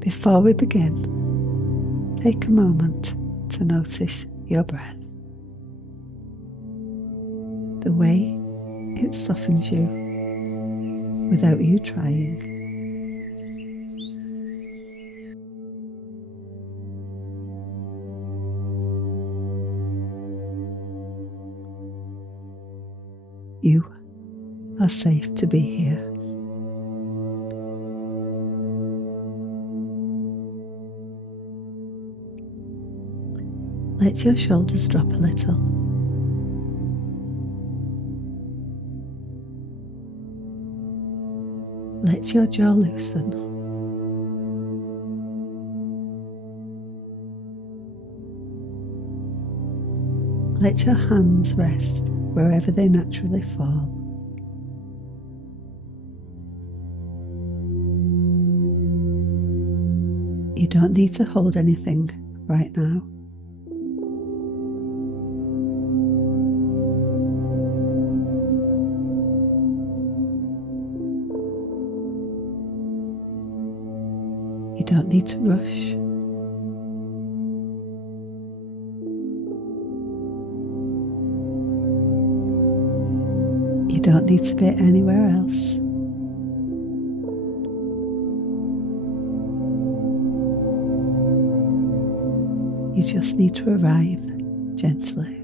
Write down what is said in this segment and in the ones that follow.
Before we begin, take a moment to notice your breath, the way it softens you without you trying. You are safe to be here. Let your shoulders drop a little. Let your jaw loosen. Let your hands rest wherever they naturally fall. You don't need to hold anything right now. You don't need to rush. You don't need to be anywhere else. You just need to arrive gently.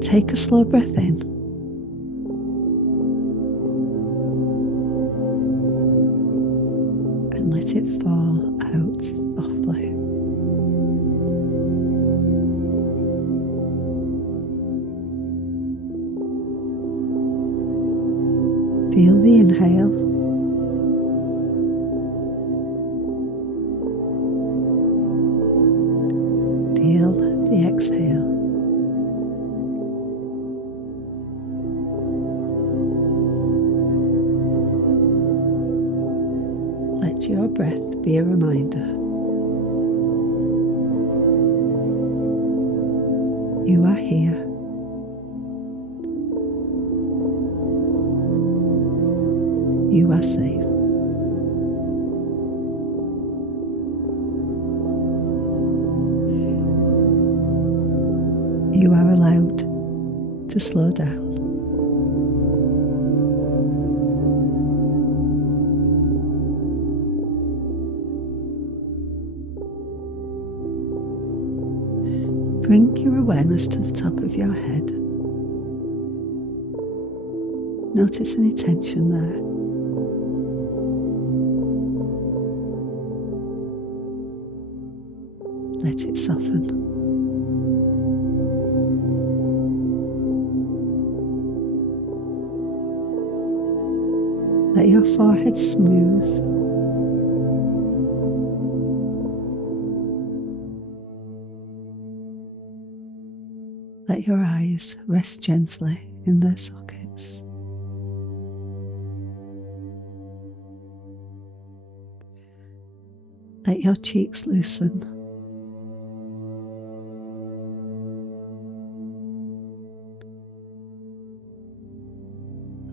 Take a slow breath in. And let it fall out softly. Feel the inhale. Feel the exhale. Let your breath be a reminder. You are here. You are safe. You are allowed to slow down. Bring your awareness to the top of your head. Notice any tension there. Let it soften. Let your forehead smooth. Let your eyes rest gently in their sockets. Let your cheeks loosen.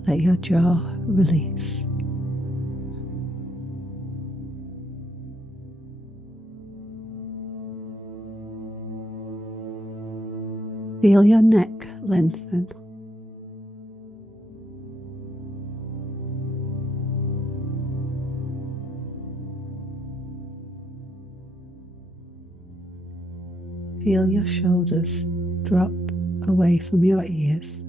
Let your jaw release. Feel your neck lengthen. Feel your shoulders drop away from your ears.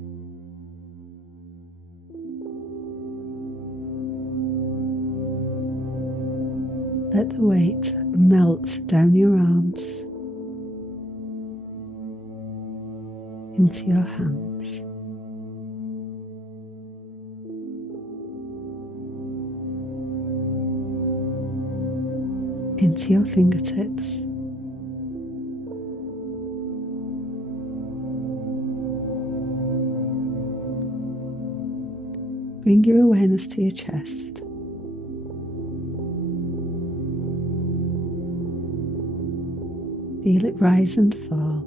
Let the weight melt down your arms into your hands. Into your fingertips. Bring your awareness to your chest. Feel it rise and fall.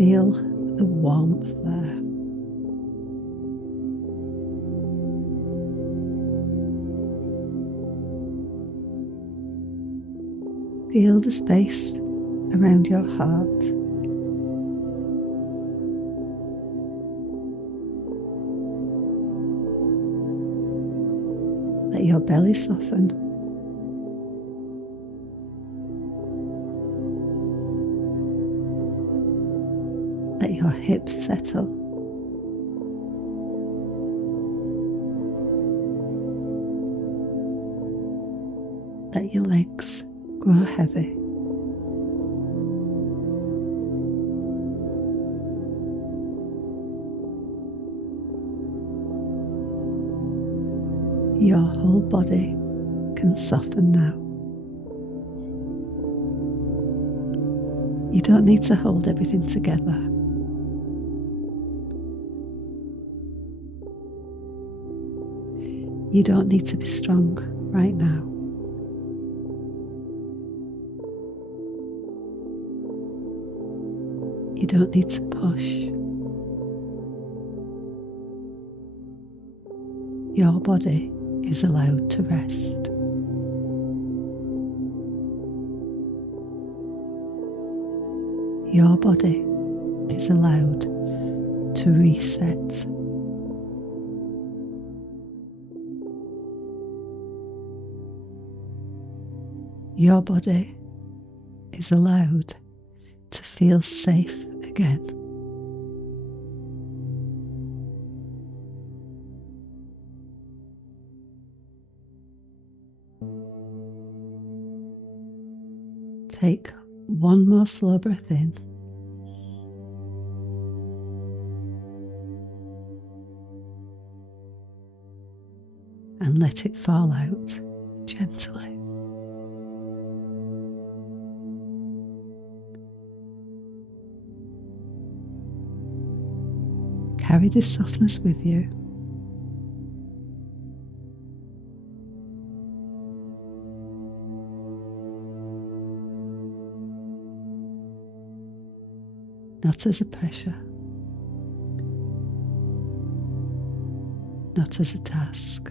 Feel the warmth there. Feel the space around your heart. Let your belly soften. Let your hips settle. Let your legs grow heavy. Your whole body can soften now. You don't need to hold everything together. You don't need to be strong right now. You don't need to push. Your body is allowed to rest. Your body is allowed to reset. Your body is allowed to feel safe again. Take one more slow breath in. And let it fall out gently. Carry this softness with you. Not as a pressure, not as a task,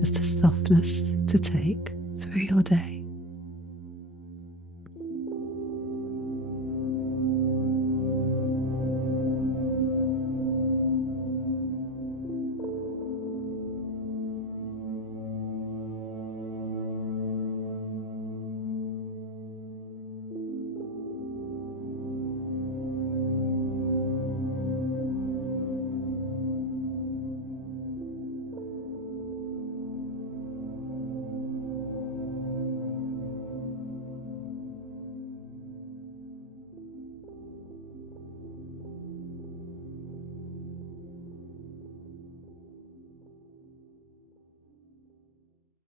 just a softness to take through your day.